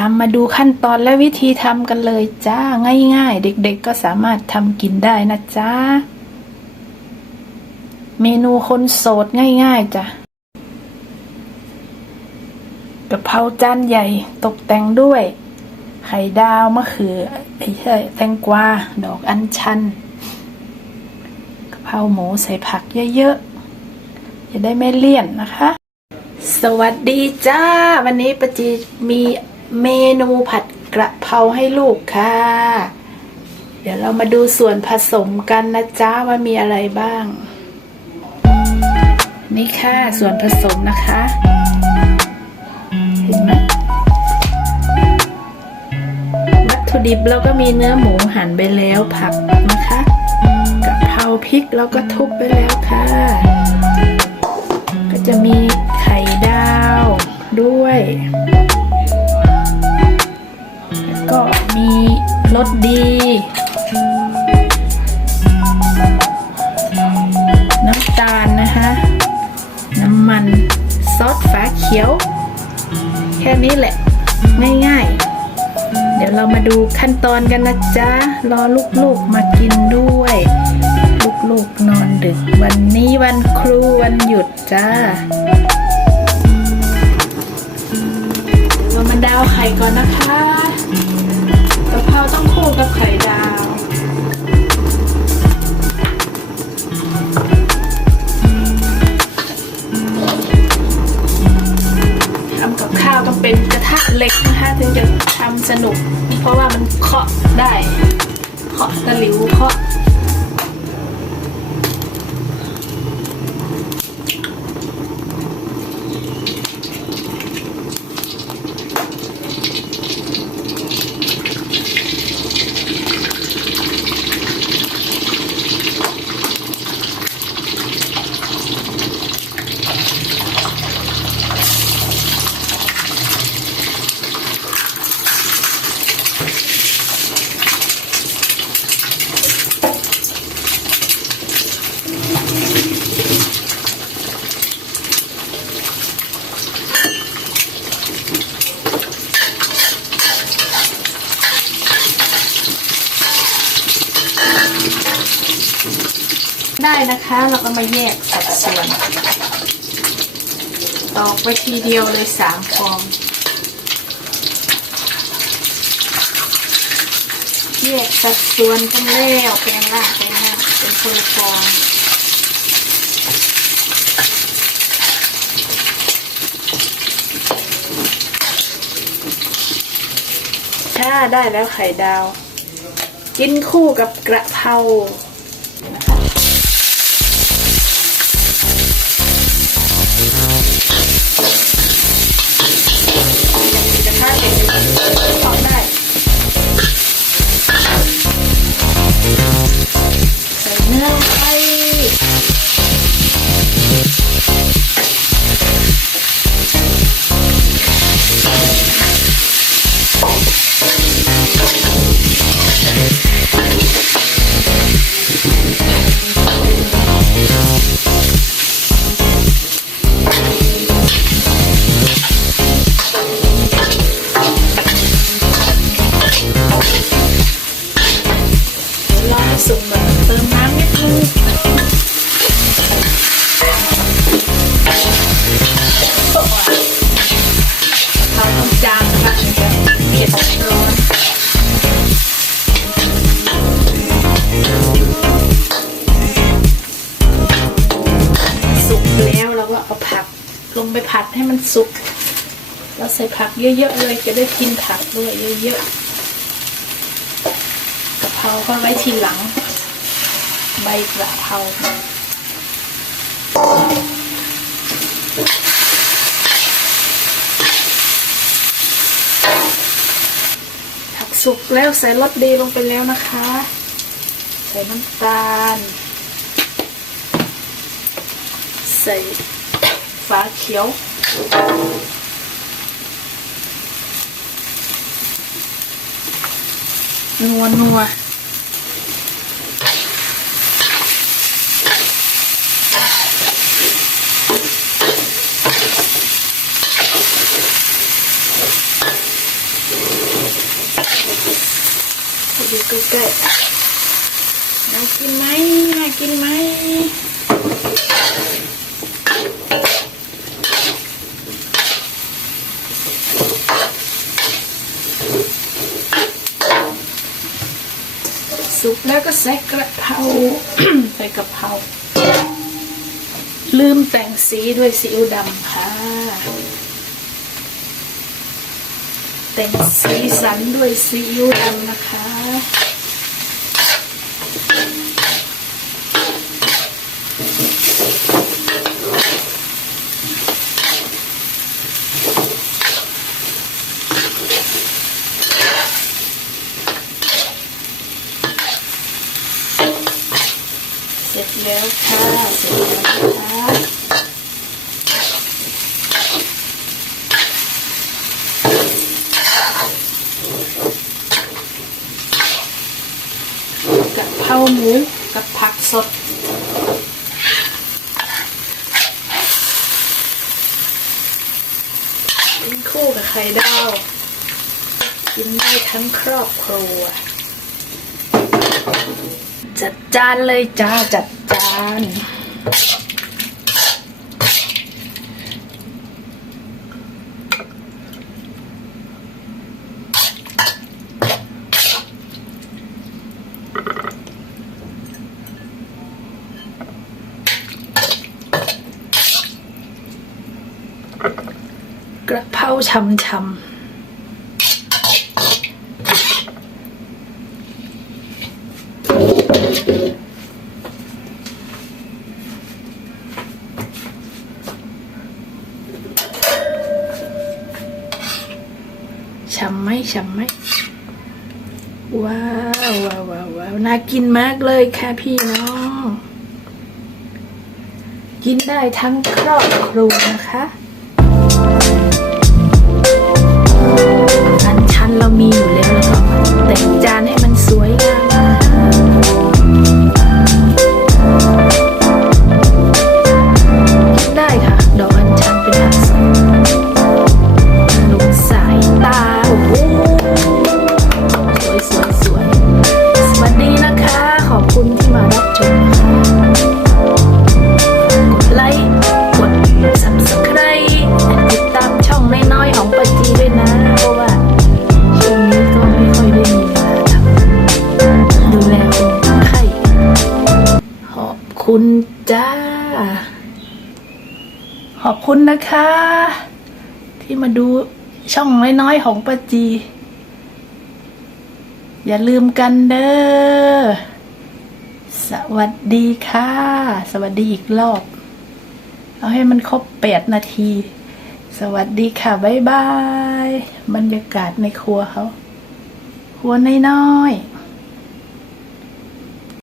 ตามมาดูขั้นตอนและวิธีทำกันเลยจ้าง่ายๆ เด็กๆก็สามารถทำกินได้นะจ้าเมนูคนโสดง่ายๆจ้ะกะเพราจานใหญ่ตกแต่งด้วย ไข่ดาวมะเขือไอ้ใช่แตงกวาดอกอัญชันกะเพราหมูใส่ผักเยอะๆจะได้ไม่เลี่ยนนะคะ สวัสดีจ้า วันนี้ปจีมี เมนูผัดกระเพราให้ลูกค่ะ เดี๋ยวเรามาดูส่วนผสมกันนะจ้าว่ามีอะไรบ้าง นี่ค่ะส่วนผสมนะคะ เห็นไหมวัตถุดิบเราก็มีเนื้อหมูหั่นไปแล้วผักนะคะกระเพราพริกเราก็ทุบไปแล้วค่ะ ก็จะมีไข่ดาวด้วย ก็มีรสดี น้ำตาลนะคะ น้ำมันซอสฝาเขียว แค่นี้แหละ ง่ายๆ เดี๋ยวเรามาดูขั้นตอนกันนะจ๊ะ รอลูกๆมากินด้วย ลูกๆนอนดึก วันนี้วันครูวันหยุดจ้าเดี๋ยวเรามาดาวไข่ก่อนนะคะ เราต้องคู่กับไข่ดาวทำกับข้าวต้องเป็นกระทะเหล็กนะคะถึงจะทำสนุก เพราะว่ามันเคาะได้ เคาะตะหลิวเคาะ ได้นะคะ เราก็มาแยกสัดส่วน ตอกไปทีเดียวเลยสามฟองแยกสัดส่วนกันแล้วแปลงร่างเป็นนะเป็นคนละฟองถ้าได้แล้วไข่ดาว กินคู่กับกระเพรา ลงไปผัดให้มันสุก แล้วใส่ผักเยอะๆเลยจะได้กินผักด้วยเยอะๆกะเพราก็ไว้ทีหลัง ใบกระเพราผักสุกแล้วใส่รสดีลงไปแล้วนะคะ ใส่น้ำตาล ใส่ ฝาเขียวนัวนัวดูใกล้ๆน่ากินไหมน่ากินไหม สุกแล้วก็ใส่กระเพราใส่กระเพราลืมแต่งสีด้วยซีอิ๊วดำค่ะ แต่งสีสันด้วยซีอิ๊วดำนะคะ แล้วค่ะเสร็จแล้วนะคะกะเพราหมูกับผักสดกินคู่กับไข่ดาว กินได้ทั้งครอบครัว จัดจานเลยจ้าจัดจานกระเพราช่ำๆ ช่ำไหมช่ำไหมว้าวว้าวว้าววาวน่ากินมากเลยค่ะพี่น้อง กินได้ทั้งครอบครัวนะคะอันชันเรามีอยู่แล้วแล้วก็แต่งจานให้มันสวย คุณจ้า ขอบคุณนะคะ ที่มาดูช่องน้อยๆของป้าจี อย่าลืมกันเด้อ สวัสดีค่ะ สวัสดีอีกรอบ เอาให้มันครบแปดนาที สวัสดีค่ะ บ๊ายบาย บรรยากาศในครัวเขา ครัวน้อยๆ